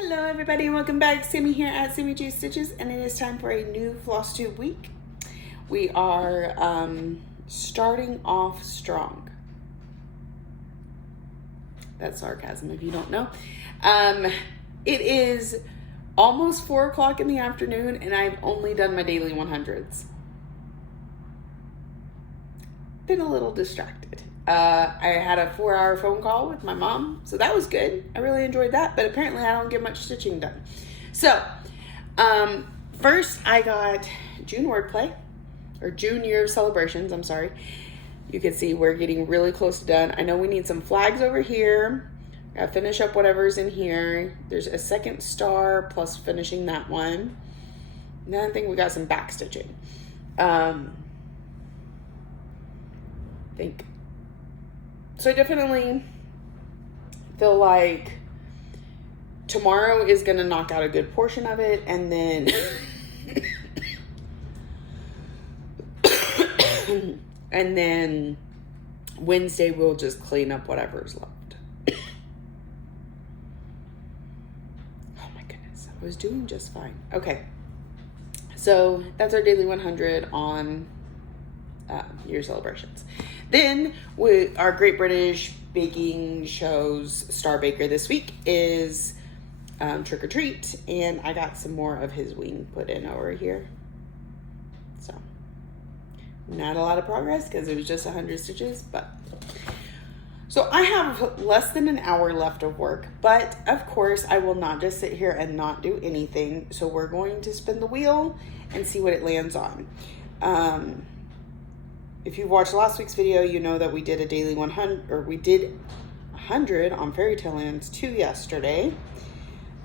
Hello everybody and welcome back. Sammy here at Sammy G Stitches, and it is time for a new Flosstube week. We are starting off strong. That's sarcasm if you don't know. It is almost 4 o'clock in the afternoon and I've only done my daily 100s. Been a little distracted. I had a 4-hour phone call with my mom, so that was good. I really enjoyed that, but apparently I don't get much stitching done. So, first I got June wordplay, or June year of celebrations, I'm sorry. You can see we're getting really close to done. I know we need some flags over here. Gotta finish up whatever's in here. There's a second star plus finishing that one. And then I think we got some back stitching. So I definitely feel like tomorrow is gonna knock out a good portion of it, and then and then Wednesday we'll just clean up whatever's left. Oh my goodness, I was doing just fine. Okay, so that's our daily 100 on year celebrations. Then our Great British Baking Show's Star Baker this week is Trick or Treat, and I got some more of his wing put in over here. So not a lot of progress because it was just 100 stitches, but so I have less than an hour left of work, but of course I will not just sit here and not do anything. So we're going to spin the wheel and see what it lands on. If you've watched last week's video, you know that we did a daily 100, or we did 100 on Fairy Tale Lands 2 yesterday.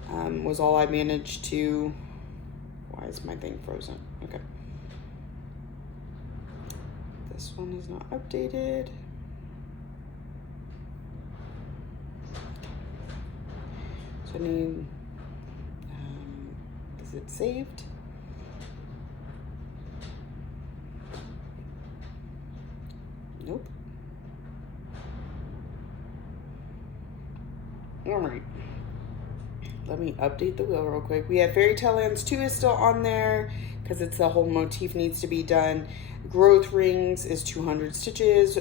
Was all I managed to. Why is my thing frozen? Okay. This one is not updated. So I need, is it saved? Nope. All right. Let me update the wheel real quick. We have Fairy Tale Lands 2 is still on there because it's the whole motif needs to be done. Growth Rings is 200 stitches.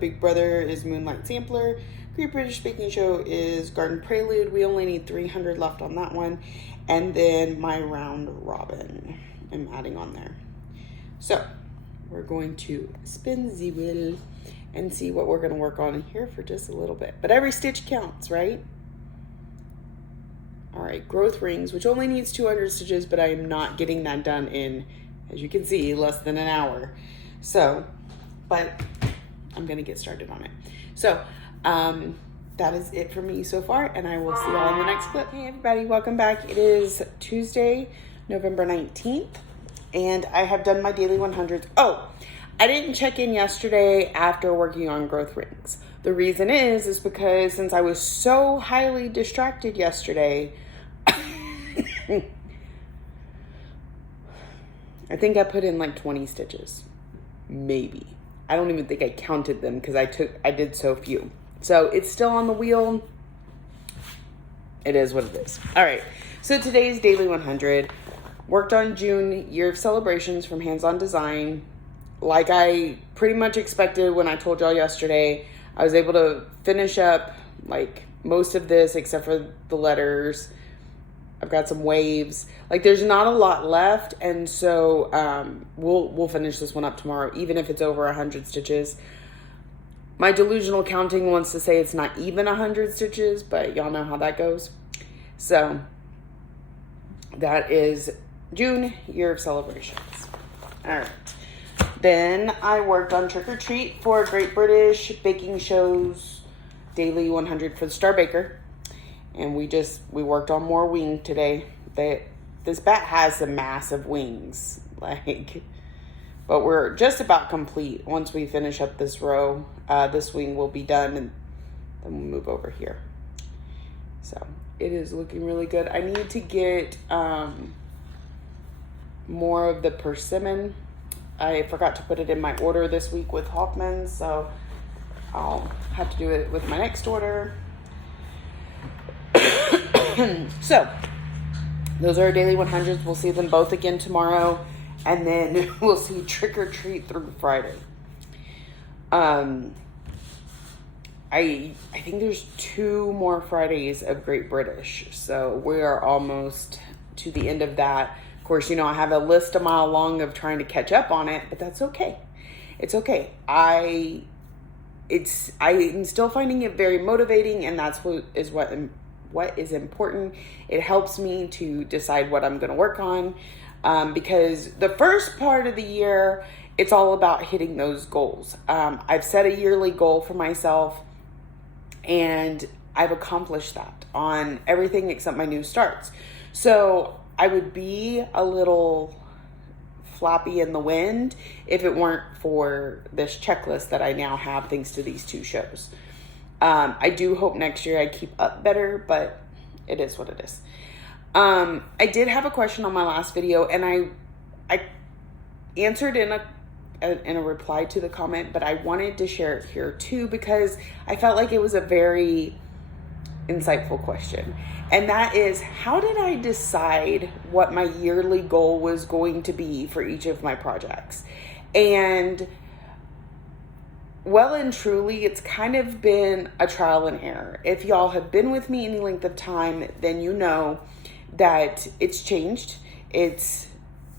Big Brother is Moonlight Sampler. Great British Baking Show is Garden Prelude. We only need 300 left on that one. And then my Round Robin I'm adding on there. So we're going to spin the wheel and see what we're going to work on here for just a little bit. But every stitch counts, right? All right, Growth Rings, which only needs 200 stitches, but I am not getting that done in, as you can see, less than an hour. So, but I'm going to get started on it. So, that is it for me so far, and I will see y'all in the next clip. Hey everybody, welcome back. It is Tuesday, November 19th. And I have done my daily 100s. Oh, I didn't check in yesterday after working on Growth Rings. The reason is because since I was so highly distracted yesterday, I think I put in like 20 stitches, maybe. I don't even think I counted them because I did so few. So it's still on the wheel. It is what it is. All right, so today's daily 100. Worked on June year of celebrations from Hands On Design. Like I pretty much expected when I told y'all yesterday, I was able to finish up like most of this except for the letters. I've got some waves. Like there's not a lot left, and so we'll finish this one up tomorrow, even if it's over 100 stitches. My delusional counting wants to say it's not even 100 stitches, but y'all know how that goes. So that is June year of celebrations. All right. Then I worked on Trick or Treat for Great British Baking Show's daily 100 for the Star Baker. And we worked on more wing today. This bat has some massive wings, but we're just about complete. Once we finish up this row, this wing will be done, and then we'll move over here. So it is looking really good. I need to get more of the persimmon. I forgot to put it in my order this week with Hoffman, so I'll have to do it with my next order. So those are our daily 100s. We'll see them both again tomorrow, and then we'll see Trick or Treat through Friday. I think there's 2 more Fridays of Great British, so we are almost to the end of that. Of course, I have a list a mile long of trying to catch up on it, but that's okay. It's okay. I'm still finding it very motivating, and that's what is important. It helps me to decide what I'm going to work on, because the first part of the year, it's all about hitting those goals. I've set a yearly goal for myself, and I've accomplished that on everything except my new starts. So I would be a little flappy in the wind if it weren't for this checklist that I now have thanks to these 2 shows. I do hope next year I keep up better, but it is what it is. I did have a question on my last video, and I answered in a reply to the comment, but I wanted to share it here too because I felt like it was a very insightful question. And that is, how did I decide what my yearly goal was going to be for each of my projects? And well and truly, it's kind of been a trial and error. If y'all have been with me any length of time, then you know that it's changed. It's,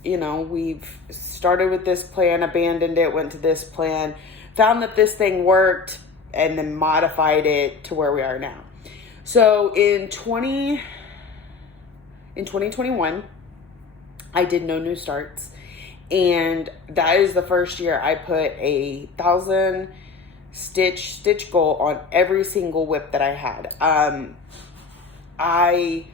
we've started with this plan, abandoned it, went to this plan, found that this thing worked, and then modified it to where we are now. So in 2021, I did no new starts. And that is the first year I put a 1,000 stitch goal on every single whip that I had. I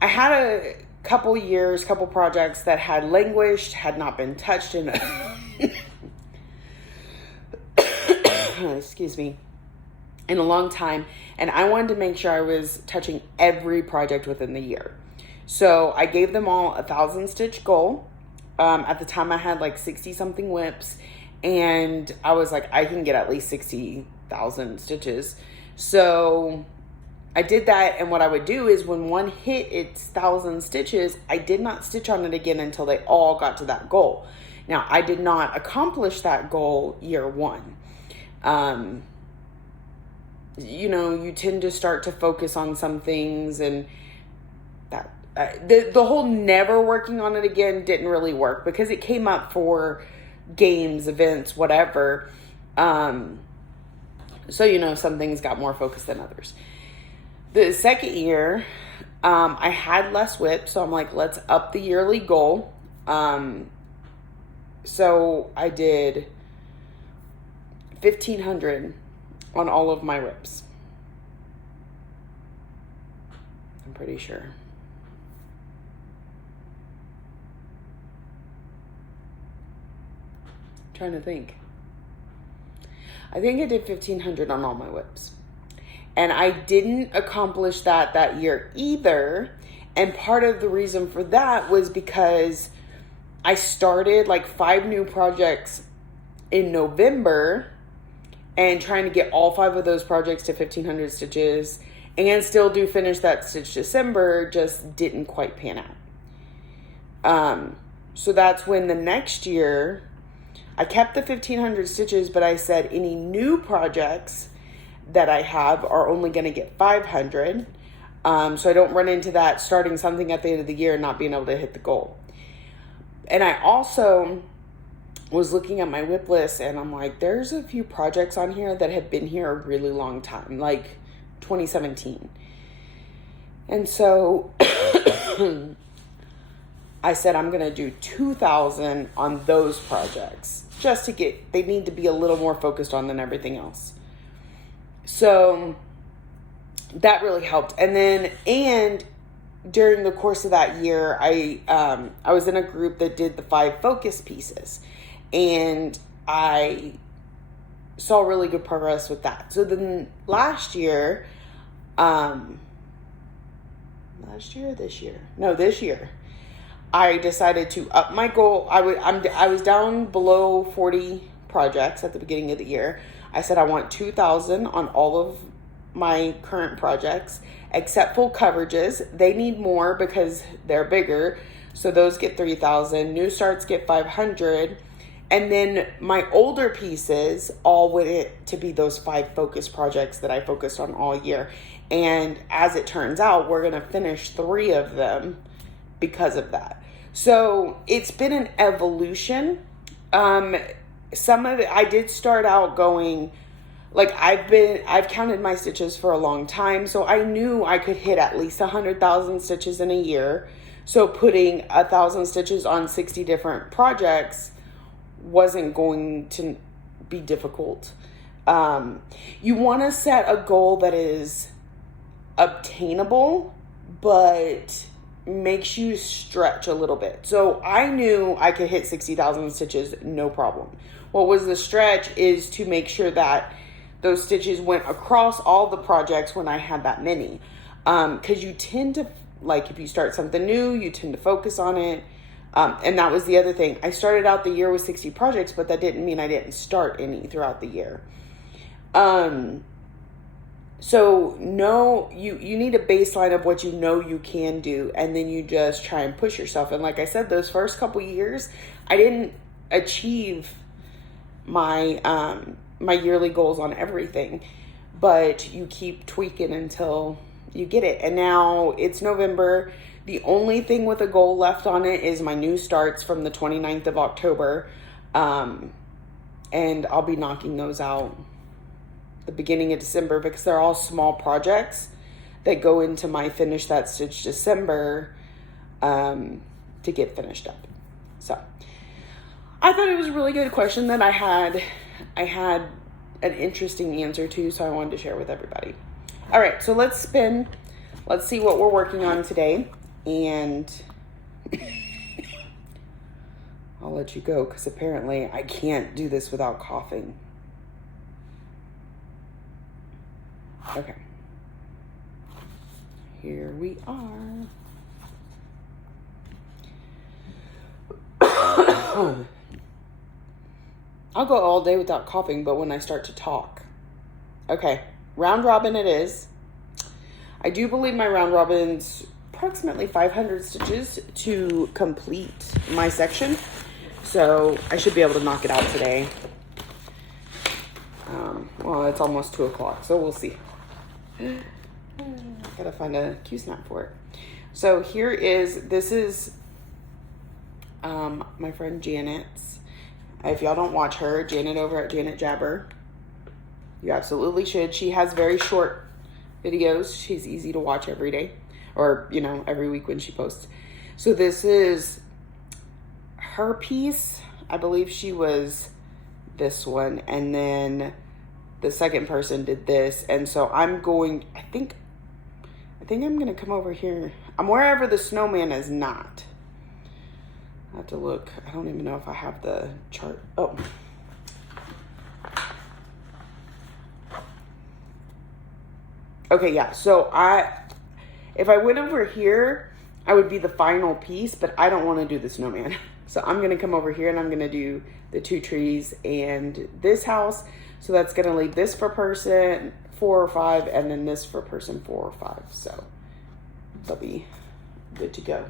had a couple projects that had languished, had not been touched in excuse me, in a long time. And I wanted to make sure I was touching every project within the year. So I gave them all a 1,000 stitch goal. At the time I had like 60 something whips, and I was like, I can get at least 60,000 stitches. So I did that. And what I would do is when one hit its 1,000 stitches, I did not stitch on it again until they all got to that goal. Now, I did not accomplish that goal year 1. You tend to start to focus on some things, and that the whole never working on it again didn't really work because it came up for games, events, whatever. So, some things got more focused than others. The second year, I had less whips, so I'm like, let's up the yearly goal. So I did 1,500 on all of my whips. I'm pretty sure. Trying to think. I think I did 1,500 on all my whips. And I didn't accomplish that year either. And part of the reason for that was because I started like 5 new projects in November and trying to get all 5 of those projects to 1,500 stitches and still do finish that stitch December, just didn't quite pan out. So that's when the next year I kept the 1,500 stitches, but I said any new projects that I have are only going to get 500. So I don't run into that starting something at the end of the year and not being able to hit the goal. And I also was looking at my whip list, and I'm like, there's a few projects on here that have been here a really long time, like 2017. And so I said, I'm going to do 2,000 on those projects just to they need to be a little more focused on than everything else. So that really helped. And during the course of that year, I was in a group that did the 5 focus pieces, and I saw really good progress with that. So then this year, I decided to up my goal. I was down below 40 projects at the beginning of the year. I said I want 2,000 on all of my current projects, except full coverages. They need more because they're bigger. So those get 3,000. New starts get 500. And then my older pieces all went to be those 5 focus projects that I focused on all year. And as it turns out, we're going to finish 3 of them because of that. So it's been an evolution. Some of it, I did start out going, like I've counted my stitches for a long time. So I knew I could hit at least 100,000 stitches in a year. So putting 1,000 stitches on 60 different projects wasn't going to be difficult. You want to set a goal that is obtainable, but makes you stretch a little bit. So I knew I could hit 60,000 stitches, no problem. What was the stretch is to make sure that those stitches went across all the projects when I had that many. Because you tend to, like, if you start something new, you tend to focus on it. And that was the other thing. I started out the year with 60 projects, but that didn't mean I didn't start any throughout the year. So no, you need a baseline of what you know you can do, and then you just try and push yourself. And like I said, those first couple years, I didn't achieve my my yearly goals on everything, but you keep tweaking until you get it. And now it's November. The only thing with a goal left on it is my new starts from the 29th of October. And I'll be knocking those out the beginning of December because they're all small projects that go into my Finish That Stitch December to get finished up. So I thought it was a really good question that I had an interesting answer to, so I wanted to share with everybody. All right, so let's spin. Let's see what we're working on today, and I'll let you go because apparently I can't do this without coughing. Okay. Here we are. I'll go all day without coughing, but when I start to talk. Okay, round robin it is. I do believe my round robin's approximately 500 stitches to complete my section. So I should be able to knock it out today. Well, it's almost 2 o'clock, so we'll see. Gotta find a Q-snap for it. So this is my friend Janet's. If y'all don't watch her, Janet over at Janet Jabber, you absolutely should. She has very short videos. She's easy to watch every day, or every week when she posts. So this is her piece. I believe she was this one, and then the second person did this. And so I think I'm gonna come over here. I'm wherever the snowman is not. I have to look. I don't even know if I have the chart. Oh. Okay, yeah. So if I went over here, I would be the final piece, but I don't want to do the snowman. So I'm going to come over here and I'm going to do the 2 trees and this house. So that's going to leave this for person 4 or 5 and then this for person 4 or 5. So they'll be good to go.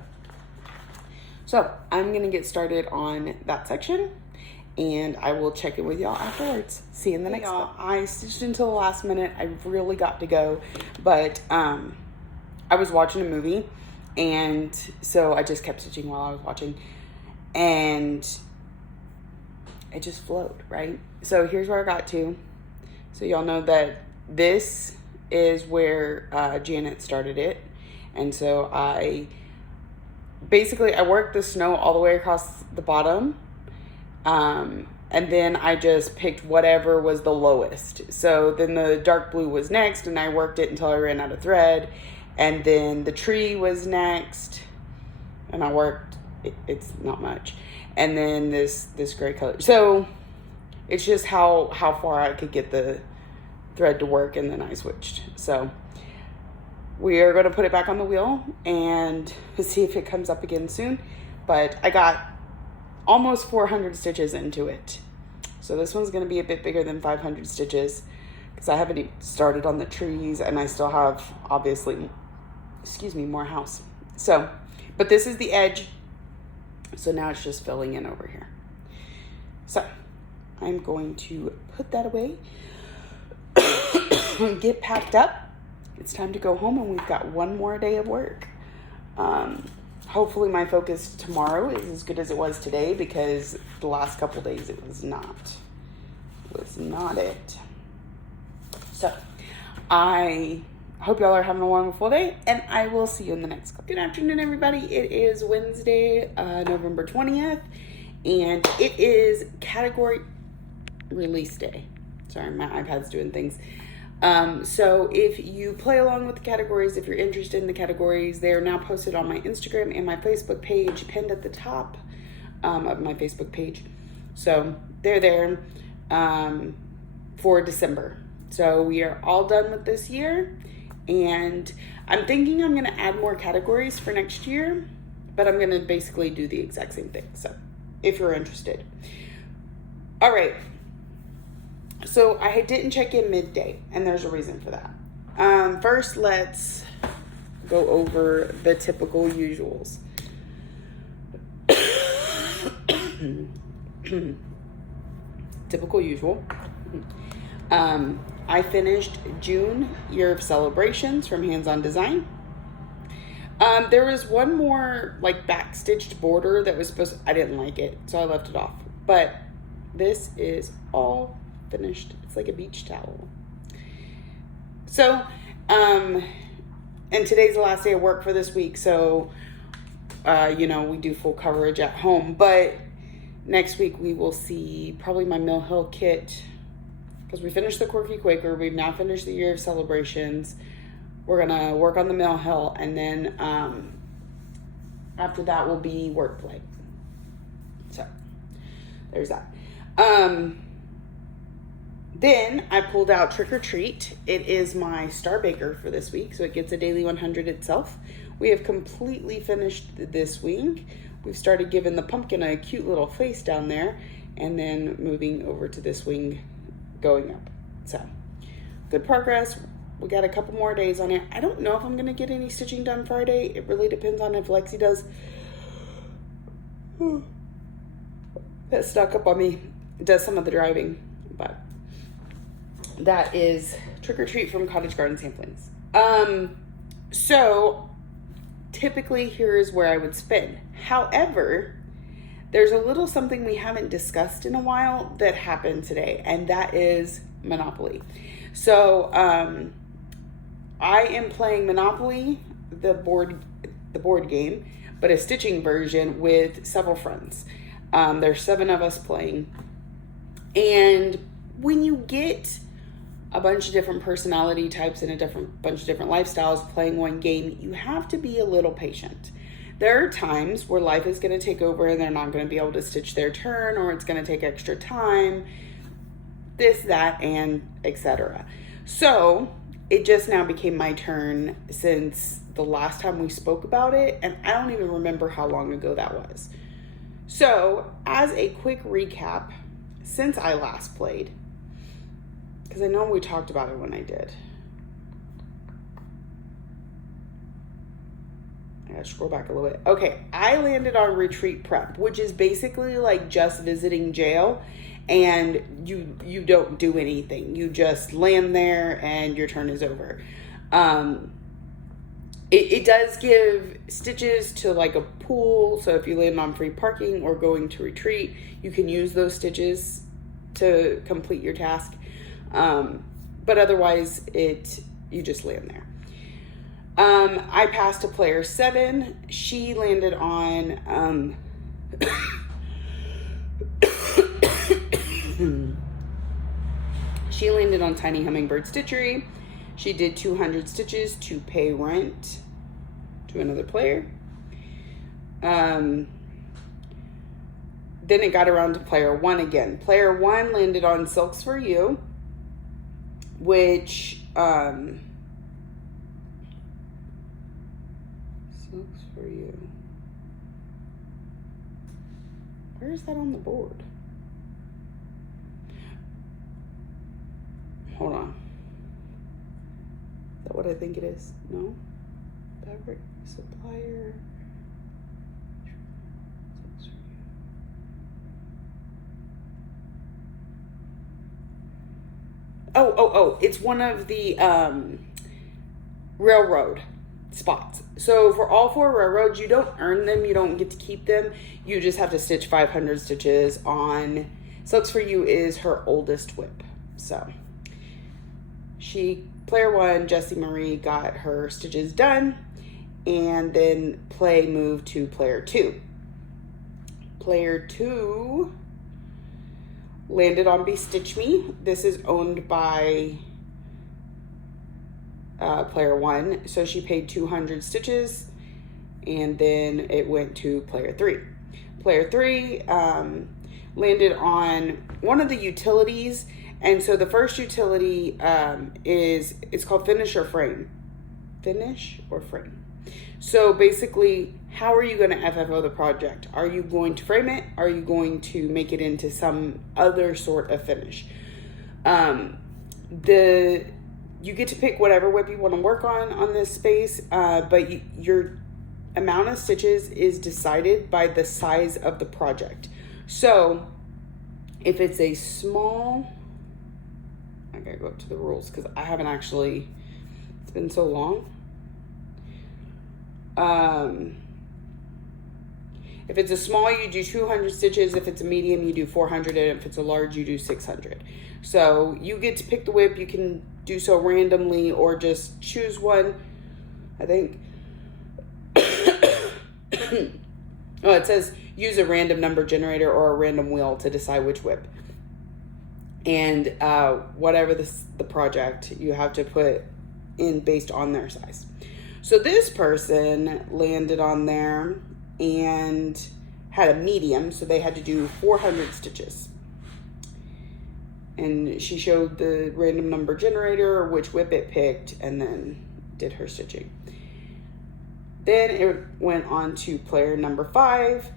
So I'm going to get started on that section and I will check in with y'all afterwards. See you in the next one. I stitched until the last minute. I really got to go, but I was watching a movie and so I just kept stitching while I was watching and it just flowed, right? So here's where I got to. So y'all know that this is where Janet started it. And so I worked the snow all the way across the bottom. And then I just picked whatever was the lowest. So then the dark blue was next and I worked it until I ran out of thread. And then the tree was next and I worked, it's not much. And then this gray color. So it's just how far I could get the thread to work, and then I switched. So we are going to put it back on the wheel and see if it comes up again soon. But I got almost 400 stitches into it. So this one's going to be a bit bigger than 500 stitches. because I haven't even started on the trees, and I still have, obviously, more house. So, but this is the edge. So now it's just filling in over here. So I'm going to put that away, get packed up. It's time to go home, and we've got one more day of work. Hopefully my focus tomorrow is as good as it was today, because the last couple days it was not it. So I hope y'all are having a wonderful day, and I will see you in the next clip. Good afternoon, everybody. It is Wednesday, November 20th, and it is category release day. Sorry, my iPad's doing things. So if you play along with the categories, if you're interested in the categories, they are now posted on my Instagram and my Facebook page, pinned at the top of my Facebook page. So they're there for December. So we are all done with this year, and I'm thinking I'm going to add more categories for next year, but I'm going to basically do the exact same thing. So if you're interested. All right. So I didn't check in midday, and there's a reason for that. First, let's go over the typical usuals. Typical usual. I finished June, Year of Celebrations from Hands On Design. There was one more like back stitched border that was supposed to, I didn't like it, so I left it off. But this is all finished. It's like a beach towel. So, and today's the last day of work for this week, so we do full coverage at home. But next week we will see probably my Mill Hill kit, because we finished the Quirky Quaker. We've now finished the Year of Celebrations. We're gonna work on the Mill Hill, and then after that will be work play. So there's that. Then I pulled out Trick or Treat. It is my Star Baker for this week, so it gets a daily 100 itself. We have completely finished this week. We've started giving the pumpkin a cute little face down there, and then moving over to this wing going up. So good progress. We got a couple more days on it. I don't know if I'm gonna get any stitching done Friday. It really depends on if Lexi does. That stuck up on me. Does some of the driving, but that is Trick or Treat from Cottage Garden Samplings. So typically here is where I would spend. However, there's a little something we haven't discussed in a while that happened today, and that is Monopoly. So I am playing Monopoly, the board game, but a stitching version with several friends. There's 7 of us playing, and when you get a bunch of different personality types and bunch of different lifestyles playing one game, you have to be a little patient. There are times where life is going to take over and they're not going to be able to stitch their turn, or it's going to take extra time, this, that, and etc. So it just now became my turn since the last time we spoke about it, and I don't even remember how long ago that was. So as a quick recap, since I last played, because I know we talked about it when I did. I gotta scroll back a little bit. Okay, I landed on retreat prep, which is basically like just visiting jail, and you don't do anything. You just land there and your turn is over. It does give stitches to like a pool, so if you land on free parking or going to retreat, you can use those stitches to complete your task. But otherwise you just land there. I passed to player 7. She landed on, she landed on Tiny Hummingbird Stitchery. She did 200 stitches to pay rent to another player. Then it got around to player 1 again. Player 1 landed on Silks for You, which Silks for You. Where is that on the board? Hold on. what I think it is? No? Fabric supplier. Oh, it's one of the railroad spots. So for all 4 railroads, you don't earn them, you don't get to keep them. You just have to stitch 500 stitches on. Silks for You is her oldest whip. So player 1, Jessie Marie, got her stitches done, and then play moved to player 2. Player 2 landed on Be Stitch Me. This is owned by player 1, so she paid 200 stitches, and then it went to player 3. Player 3 landed on one of the utilities, and so the first utility it's called Finish or Frame. Finish or Frame. So basically, how are you going to FFO the project? Are you going to frame it? Are you going to make it into some other sort of finish? You get to pick whatever whip you want to work on this space, but your amount of stitches is decided by the size of the project. So if it's a small, I gotta go up to the rules because I haven't actually, it's been so long. If it's a small, you do 200 stitches. If it's a medium, you do 400. And if it's a large, you do 600. So you get to pick the whip. You can do so randomly or just choose one, I think. Oh, it says use a random number generator or a random wheel to decide which whip. And whatever the project, you have to put in based on their size. So this person landed on there and had a medium, so they had to do 400 stitches. And she showed the random number generator, which whip it picked, and then did her stitching. Then it went on to player number 5.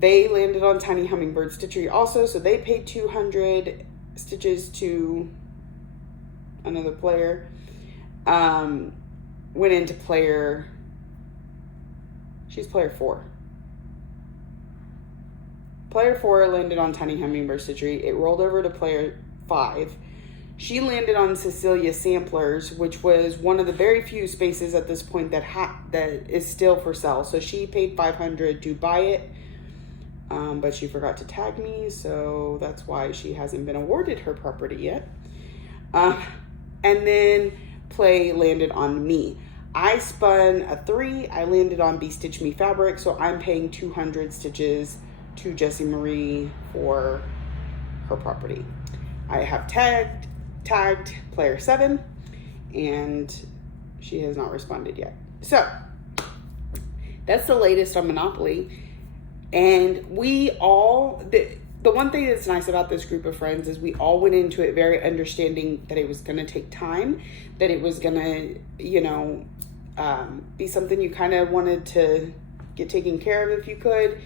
They landed on Tiny Hummingbird Stitchery also, so they paid 200 stitches to another player. Went into she's player 4. Player 4 landed on Tiny Hummingbird Stitchery. It rolled over to player 5. She landed on Cecilia Samplers, which was one of the very few spaces at this point that is still for sale. So she paid 500 to buy it, but she forgot to tag me, so that's why she hasn't been awarded her property yet. And then play landed on me. I spun a 3. I landed on Be Stitch Me fabric, so I'm paying 200 stitches to Jessie Marie for her property. I have tagged player 7, and she has not responded yet. So that's the latest on Monopoly. And we all, the one thing that's nice about this group of friends is we all went into it very understanding that it was going to take time, that it was going to, be something you kind of wanted to get taken care of if you could.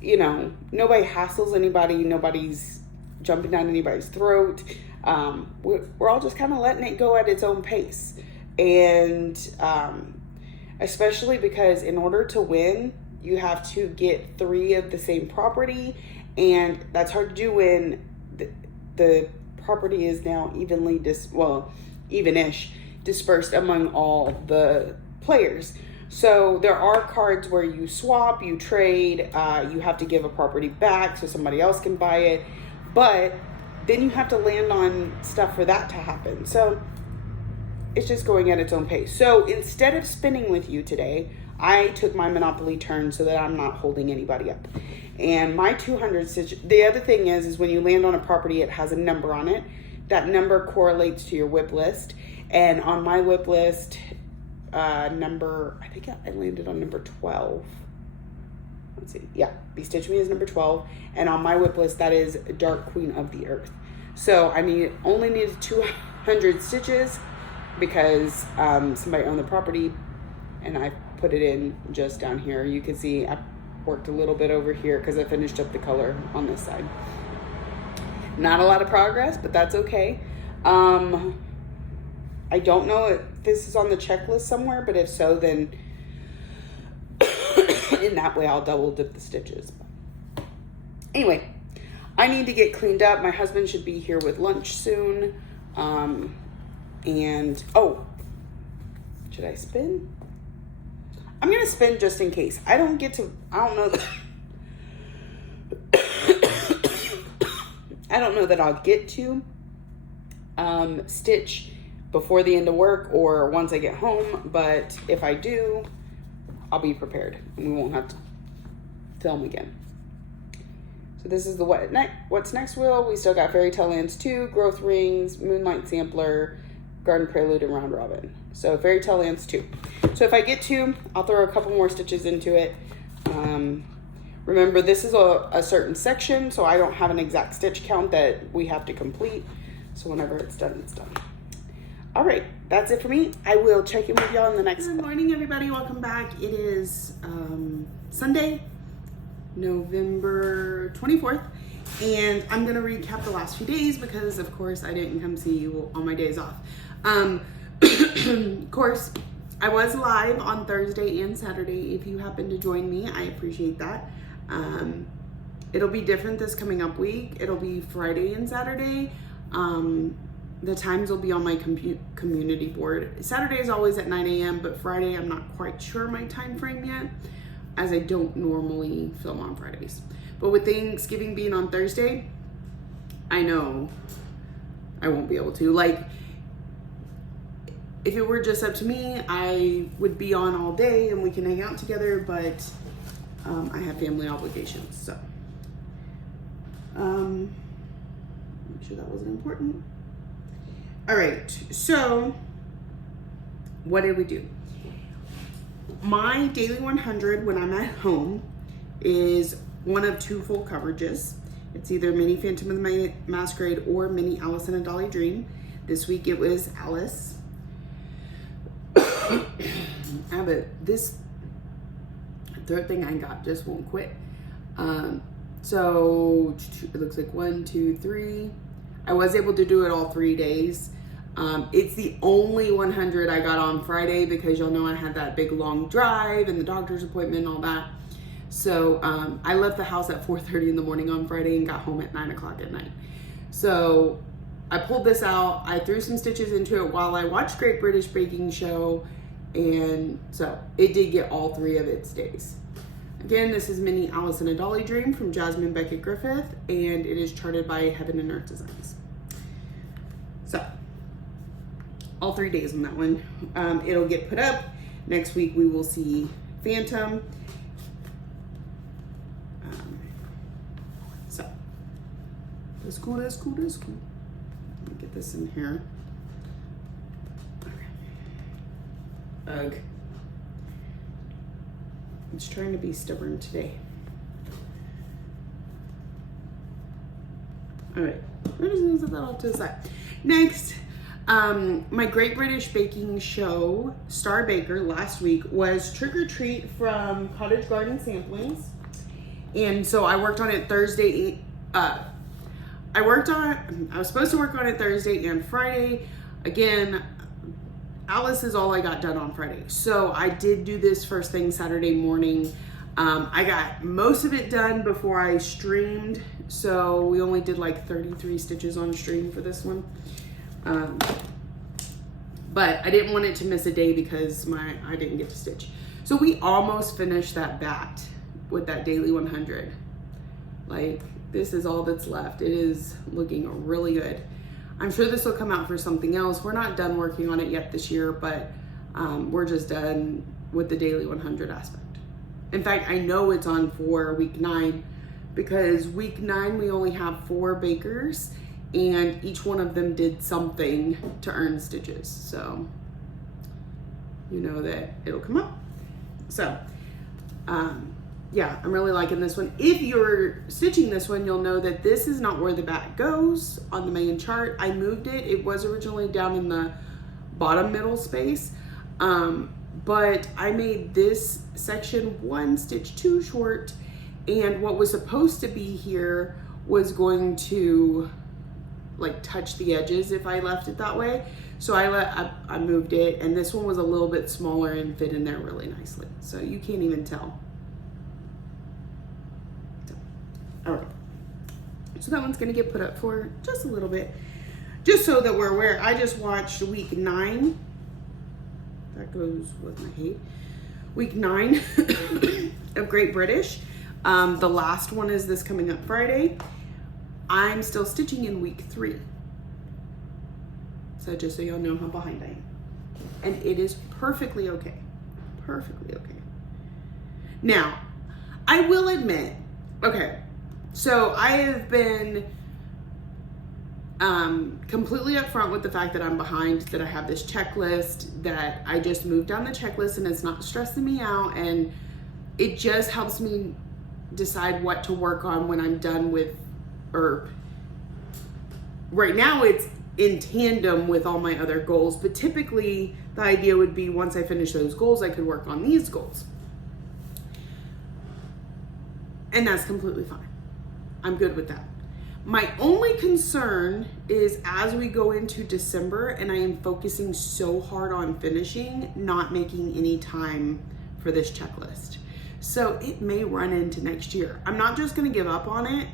Nobody hassles anybody. Nobody's jumping down anybody's throat. We're all just kind of letting it go at its own pace. And especially because in order to win, you have to get 3 of the same property. And that's hard to do when the property is now even-ish dispersed among all the players. So there are cards where you swap, you trade, you have to give a property back so somebody else can buy it. But then you have to land on stuff for that to happen. So it's just going at its own pace. So instead of spinning with you today, I took my Monopoly turn so that I'm not holding anybody up. And my 200 stitch, the other thing is when you land on a property, it has a number on it. That number correlates to your whip list. And on my whip list, I think I landed on number 12. Let's see. Yeah, Be Stitch Me is number 12. And on my whip list, that is Dark Queen of the Earth. So I only needed 200 stitches because somebody owned the property, and I put it in just down here. You can see I worked a little bit over here because I finished up the color on this side. Not a lot of progress, but that's okay. I don't know if this is on the checklist somewhere, but if so, then in that way I'll double dip the stitches. Anyway, I need to get cleaned up. My husband should be here with lunch soon. And, oh, should I spin? I'm going to spin just in case. I don't know I don't know that I'll get to stitch before the end of work or once I get home, but if I do, I'll be prepared and we won't have to film again. So this is the What's Next wheel. We still got Fairy Tale Lands 2, Growth Rings, Moonlight Sampler, Garden Prelude, and Round Robin. So Fairy Tale Lands 2. So if I get to, I'll throw a couple more stitches into it. Remember, this is a certain section, so I don't have an exact stitch count that we have to complete. So whenever it's done, it's done. All right, that's it for me. I will check in with y'all in the next. Good morning, everybody. Welcome back. It is Sunday, November 24th, and I'm gonna recap the last few days because, of course, I didn't come see you on my days off. Of course, I was live on Thursday and Saturday. If you happen to join me, I appreciate that. It'll be different this coming up week. It'll be Friday and Saturday. The times will be on my community board. Saturday is always at 9 a.m., but Friday I'm not quite sure my time frame yet, as I don't normally film on Fridays. But with Thanksgiving being on Thursday, I know I won't be able to. Like, if it were just up to me, I would be on all day and we can hang out together, but I have family obligations, so. Make sure that wasn't important. All right, so what did we do? My daily 100 when I'm at home is one of two full coverages. It's either Mini Phantom of the Masquerade or Mini Alice in a Dolly Dream. This week it was Alice. But this third thing I got just won't quit. So it looks like 1, 2, 3. I was able to do it all 3 days. It's the only 100 I got on Friday because y'all know I had that big long drive and the doctor's appointment and all that. So I left the house at 4:30 in the morning on Friday and got home at 9 o'clock at night. So I pulled this out. I threw some stitches into it while I watched Great British Baking Show. And so it did get all 3 of its days. Again, this is Mini Alice in a Dolly Dream from Jasmine Beckett Griffith, and it is charted by Heaven and Earth Designs. So, all 3 days on that one. It'll get put up. Next week we will see Phantom. So, that's cool, that's cool, that's cool. Let me get this in here. Ugh. I'm just trying to be stubborn today. All right, we're just gonna set that off to the side. Next, my Great British Baking Show Star Baker last week was Trick or Treat from Cottage Garden Samplings. And so I worked on it Thursday. I was supposed to work on it Thursday and Friday. Again, Alice is all I got done on Friday. So I did do this first thing Saturday morning. I got most of it done before I streamed. So we only did like 33 stitches on stream for this one. But I didn't want it to miss a day because I didn't get to stitch. So we almost finished that bat with that daily 100. Like, this is all that's left. It is looking really good. I'm sure this will come out for something else. We're not done working on it yet this year, but we're just done with the daily 100 aspect. In fact, I know it's on for week 9 because week 9 we only have 4 bakers and each one of them did something to earn stitches. So you know that it'll come up. So yeah, I'm really liking this one. If you're stitching this one, you'll know that this is not where the bat goes on the main chart. I moved it. It was originally down in the bottom middle space, but I made this section 1 stitch too short, and what was supposed to be here was going to like touch the edges if I left it that way. So I moved it, and this one was a little bit smaller and fit in there really nicely. So you can't even tell. So, all right. So that one's gonna get put up for just a little bit, just so that we're aware. I just watched week 9. That goes with my hate. Week 9 of Great British. The last one is this coming up Friday. I'm still stitching in week 3. So just so y'all know how behind I am. And it is perfectly okay. Perfectly okay. Now, I will admit, okay, so I have been completely upfront with the fact that I'm behind, that I have this checklist, that I just moved down the checklist and it's not stressing me out, and it just helps me decide what to work on when I'm done with, or right now it's in tandem with all my other goals, but typically the idea would be once I finish those goals, I could work on these goals. And that's completely fine. I'm good with that. My only concern is as we go into December and I am focusing so hard on finishing, not making any time for this checklist. So it may run into next year. I'm not just gonna give up on it,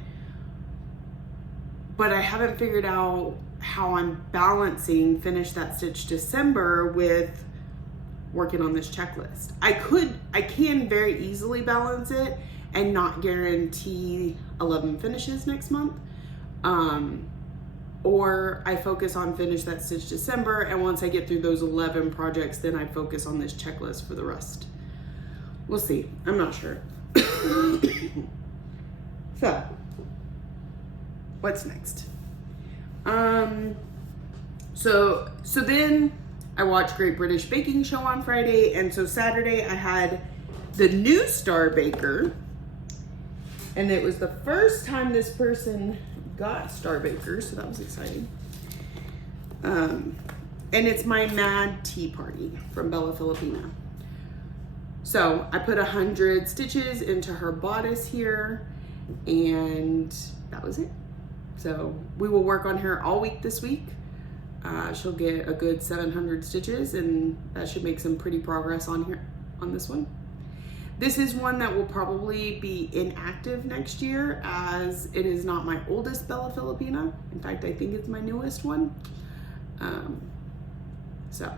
but I haven't figured out how I'm balancing finish that stitch December with working on this checklist. I can very easily balance it and not guarantee 11 finishes next month. Or I focus on finish that stitch December, and once I get through those 11 projects, then I focus on this checklist for the rest. We'll see. I'm not sure. So, what's next? So then I watched Great British Baking Show on Friday, and so Saturday I had the new star baker, and it was the first time this person got star baker, so that was exciting. And it's my Mad Tea Party from Bella Filipina. So I put 100 stitches into her bodice here, and that was it. So we will work on her all week this week. She'll get a good 700 stitches, and that should make some pretty progress on here on this one. This is one that will probably be inactive next year, as it is not my oldest Bella Filipina. In fact, I think it's my newest one. So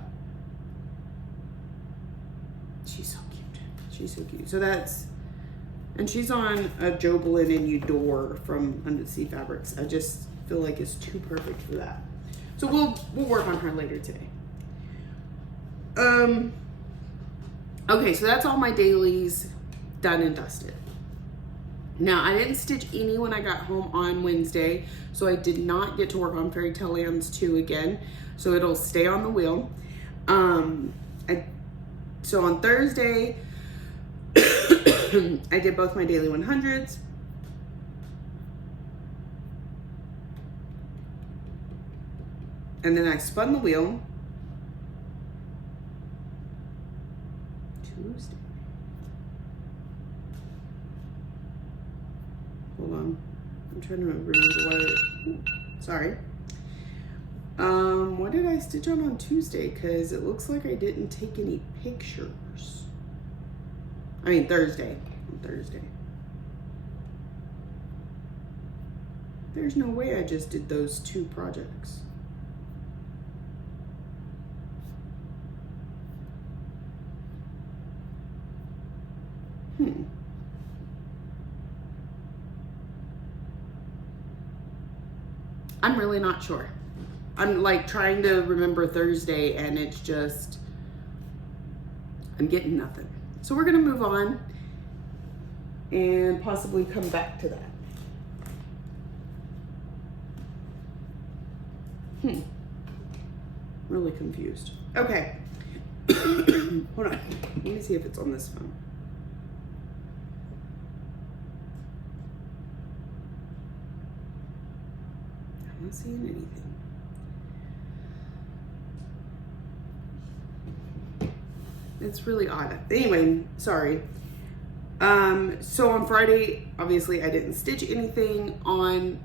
she's so cute. She's so cute. So that's, and she's on a Jobelin and Eudore from Undersea Fabrics. I just feel like it's too perfect for that. So we'll work on her later today. Okay, so that's all my dailies done and dusted. Now, I didn't stitch any when I got home on Wednesday, so I did not get to work on Fairy Tale Lands 2 again, so it'll stay on the wheel. So on Thursday, I did both my daily 100s. And then I spun the wheel. Tuesday. Hold on. I'm trying to remember what. Sorry. What did I stitch on Tuesday? Because it looks like I didn't take any pictures. I mean Thursday. On Thursday. There's no way I just did those 2 projects. I'm really not sure. I'm like trying to remember Thursday, and it's just, I'm getting nothing. So we're gonna move on and possibly come back to that. Really confused. Okay. Hold on. Let me see if it's on this phone. I'm not seeing anything. It's really odd. Anyway, sorry. So on Friday, obviously I didn't stitch anything. On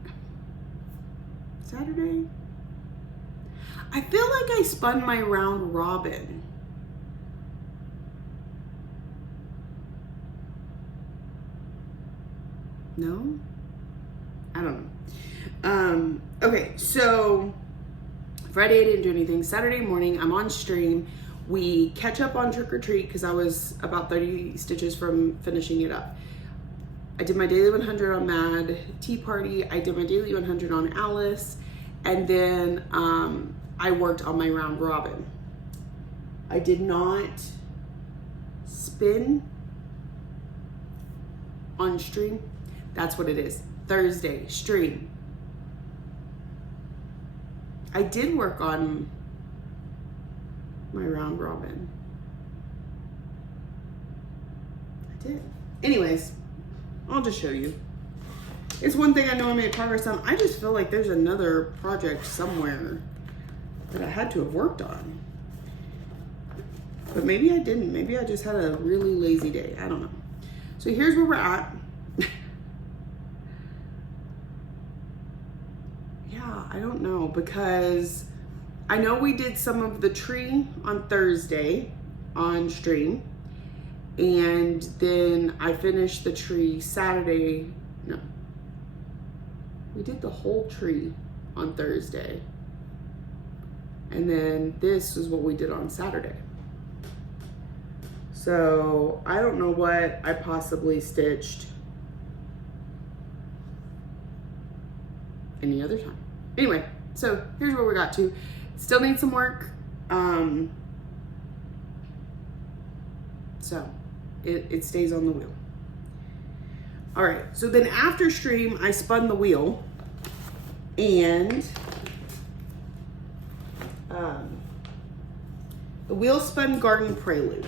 Saturday, I feel like I spun my round robin. No? I don't know. Okay, so Friday I didn't do anything. Saturday morning, I'm on stream. We catch up on Trick or Treat because I was about 30 stitches from finishing it up. I did my daily 100 on Mad Tea Party. I did my daily 100 on Alice. And then I worked on my round robin. I did not spin on stream. That's what it is. Thursday, stream. I did work on my round robin. I did. Anyways, I'll just show you. It's one thing I know I made progress on. I just feel like there's another project somewhere that I had to have worked on. But maybe I didn't. Maybe I just had a really lazy day. I don't know. So here's where we're at. Yeah, I don't know, because I know we did some of the tree on Thursday on stream, and then I finished the tree Saturday. No, we did the whole tree on Thursday, and then this is what we did on Saturday. So I don't know what I possibly stitched any other time. Anyway, so here's where we got to. Still need some work. So it stays on the wheel. All right, so then after stream, I spun the wheel, and the wheel spun Garden Prelude.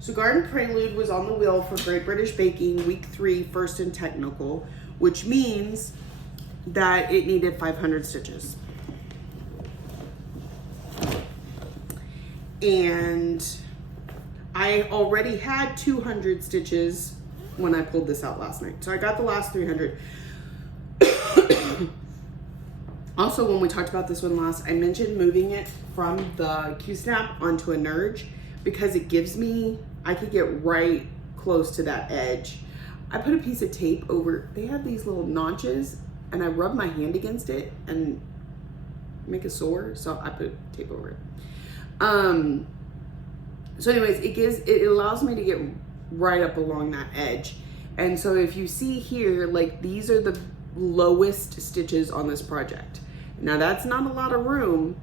So Garden Prelude was on the wheel for Great British Baking week 3, first and technical, which means that it needed 500 stitches. And I already had 200 stitches when I pulled this out last night. So I got the last 300. Also, when we talked about this one last, I mentioned moving it from the Q-snap onto a Nerge because it gives me, I could get right close to that edge. I put a piece of tape over, they have these little notches, and I rub my hand against it and make a sore, so I put tape over it. So anyways, it allows me to get right up along that edge. And so if you see here, like these are the lowest stitches on this project. Now that's not a lot of room,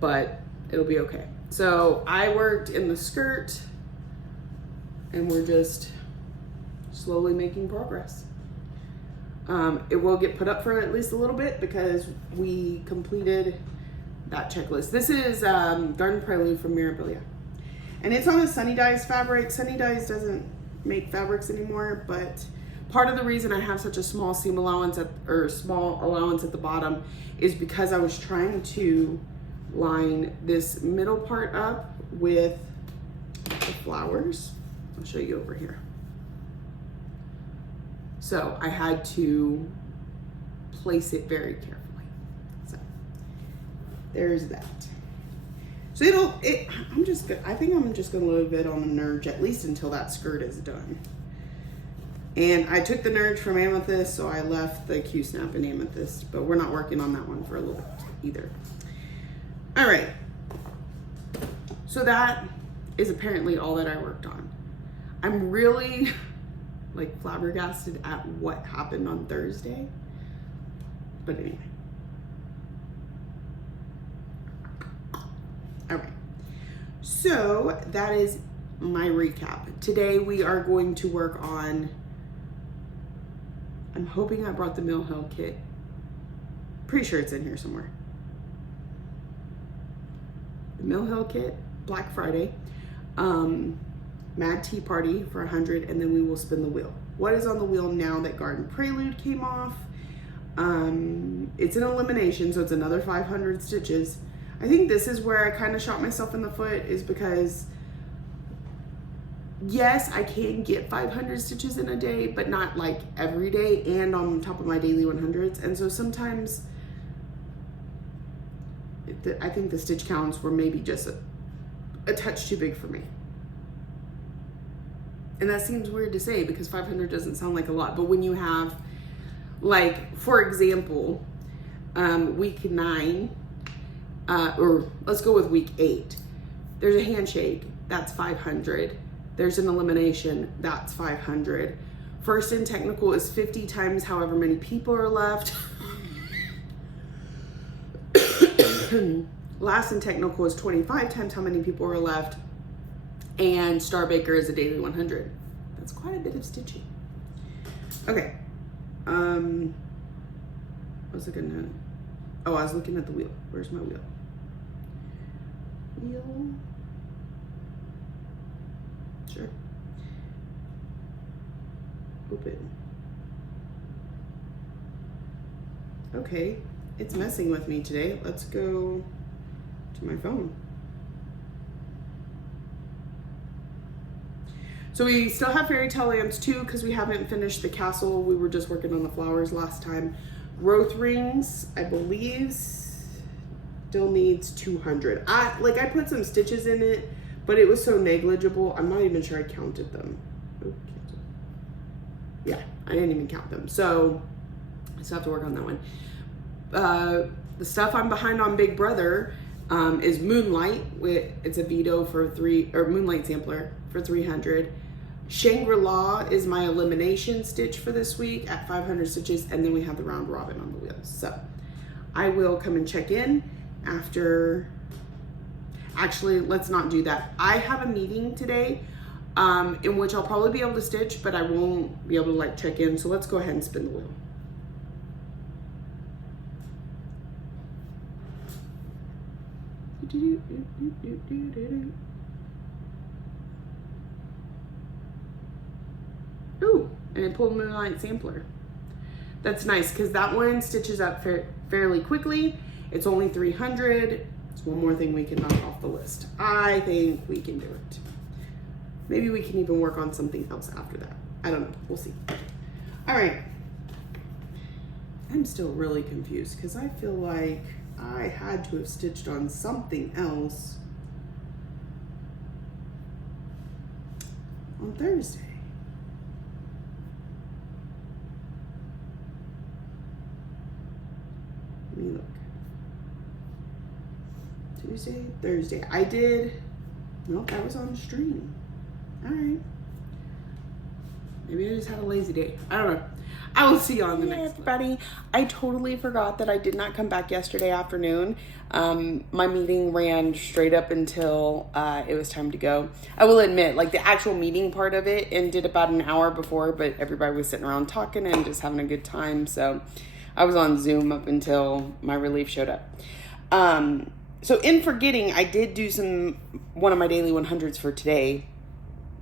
but it'll be okay. So I worked in the skirt, and we're just slowly making progress. It will get put up for at least a little bit because we completed that checklist. This is Garden Prelude from Mirabilia. And it's on a Sunny Dyes fabric. Sunny Dyes doesn't make fabrics anymore, but part of the reason I have such a small seam allowance small allowance at the bottom is because I was trying to line this middle part up with the flowers. I'll show you over here. So I had to place it very carefully. So there's that. So I think I'm just gonna leave it on a Nerge at least until that skirt is done. And I took the Nerge from Amethyst, so I left the Q-snap in Amethyst, but we're not working on that one for a little bit either. All right, so that is apparently all that I worked on. I'm really like flabbergasted at what happened on Thursday, but anyway. All right, so that is my recap. Today we are going to work on, I'm hoping I brought the Mill Hill kit. Pretty sure it's in here somewhere. The Mill Hill kit, Black Friday, Mad Tea Party for 100, and then we will spin the wheel. What is on the wheel now that Garden Prelude came off? It's an elimination, so it's another 500 stitches. I think this is where I kind of shot myself in the foot, is because yes, I can get 500 stitches in a day, but not like every day and on top of my daily 100s. And so sometimes I think the stitch counts were maybe just a touch too big for me. And that seems weird to say because 500 doesn't sound like a lot, but when you have, like, for example, week 9, or let's go with week 8, there's a handshake, that's 500. There's an elimination, that's 500. First and technical is 50 times however many people are left. Last and technical is 25 times how many people are left. And Star Baker is a daily 100. That's quite a bit of stitching. Okay. What was I gonna? Oh, I was looking at the wheel. Where's my wheel? Wheel. Sure. Open. Okay, it's messing with me today. Let's go to my phone. So we still have Fairy Tale Lamps 2 because we haven't finished the castle. We were just working on the flowers last time. Growth rings, I believe, still needs 200. I put some stitches in it, but it was so negligible. I'm not even sure I counted them. Oh, yeah, I didn't even count them. So I still have to work on that one. The stuff I'm behind on Big Brother is Moonlight. It's a veto for Moonlight sampler for 300. Shangri-La is my elimination stitch for this week at 500 stitches, and then we have the round robin on the wheels. So I will come and check in after. Actually, let's not do that. I have a meeting today in which I'll probably be able to stitch, but I won't be able to check in. So let's go ahead and spin the wheel. Ooh, and it pulled Moonlight Sampler. That's nice because that one stitches up fairly quickly. It's only 300. It's one more thing we can knock off the list. I think we can do it. Maybe we can even work on something else after that. I don't know. We'll see. All right. I'm still really confused because I feel like I had to have stitched on something else on Thursday. Let me look. Tuesday, Thursday. I did. Nope, that was on stream. All right. Maybe I just had a lazy day. I don't know. I will see you on the next one. Everybody, I totally forgot that I did not come back yesterday afternoon. My meeting ran straight up until it was time to go. I will admit, the actual meeting part of it ended about an hour before, but everybody was sitting around talking and just having a good time. So I was on Zoom up until my relief showed up. So in forgetting, I did do one of my daily 100s for today.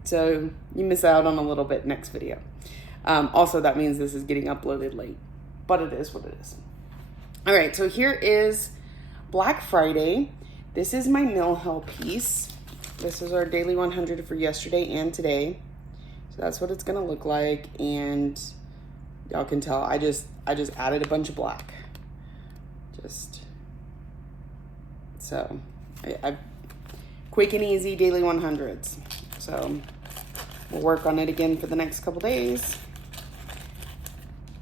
So you miss out on a little bit next video. Also, that means this is getting uploaded late, but it is what it is. All right, so here is Black Friday. This is my Mill Hill piece. This is our daily 100 for yesterday and today. So that's what it's gonna look like, and y'all can tell I just added a bunch of black. So I quick and easy daily 100s. So we'll work on it again for the next couple days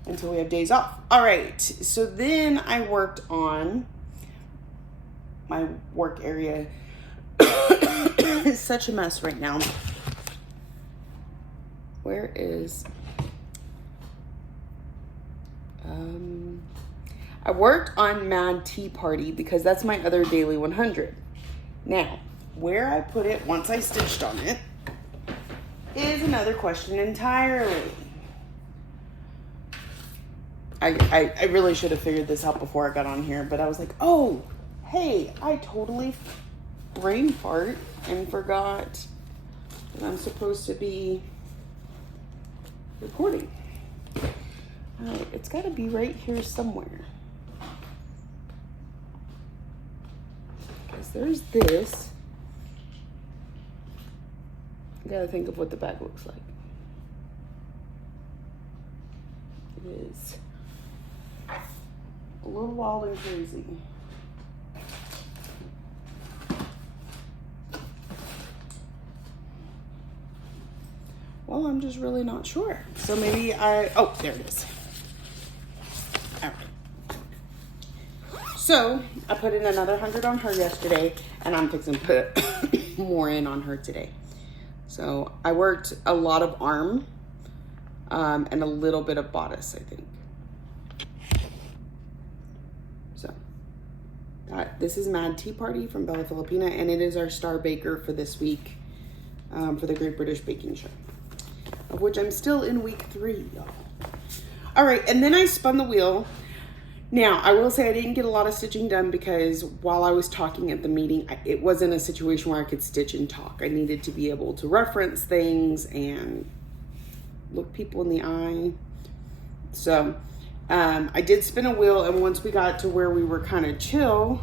until we have days off. All right, so then I worked on my work area. It's such a mess right now. Where is I worked on Mad Tea Party because that's my other daily 100. Now, where I put it once I stitched on it is another question entirely. I really should have figured this out before I got on here, but I was like, oh, hey, I totally brain fart and forgot that I'm supposed to be recording. All right, it's got to be right here somewhere. Because there's this. I gotta think of what the bag looks like. It is a little wild and crazy. Well, I'm just really not sure. So maybe oh, there it is. All right. So I put in another 100 on her yesterday, and I'm fixing to put more in on her today. So I worked a lot of arm and a little bit of bodice, I think. So this is Mad Tea Party from Bella Filipina, and it is our star baker for this week for the Great British Baking Show, of which I'm still in week 3, y'all. All right, and then I spun the wheel. Now, I will say I didn't get a lot of stitching done because while I was talking at the meeting, it wasn't a situation where I could stitch and talk. I needed to be able to reference things and look people in the eye. So I did spin a wheel, and once we got to where we were kind of chill,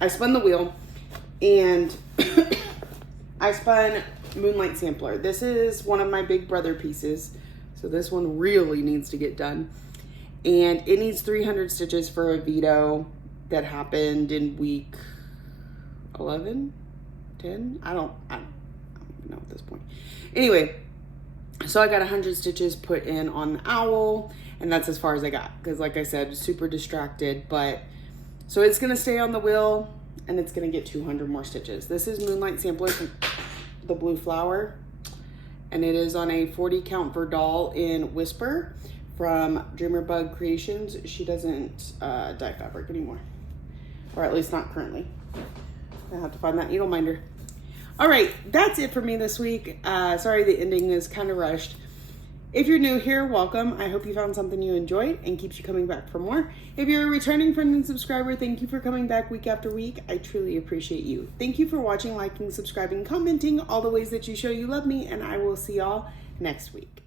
I spun the wheel, and I spun Moonlight Sampler. This is one of my big brother pieces, so this one really needs to get done. And it needs 300 stitches for a veto that happened in week 11, 10? I don't even know at this point. Anyway, so I got 100 stitches put in on the owl, and that's as far as I got, because like I said, super distracted. But so it's gonna stay on the wheel, and it's gonna get 200 more stitches. This is Moonlight Sampler from the Blue Flower, and it is on a 40 count Verdal in Whisper from Dreamer Bug Creations. She doesn't dye fabric anymore, or at least not currently. I have to find that needle minder. All right, that's it for me this week. Sorry the ending is kind of rushed. If you're new here, welcome. I hope you found something you enjoyed and keeps you coming back for more. If you're a returning friend and subscriber, thank you for coming back week after week. I truly appreciate you. Thank you for watching, liking, subscribing, commenting, all the ways that you show you love me, and I will see y'all next week.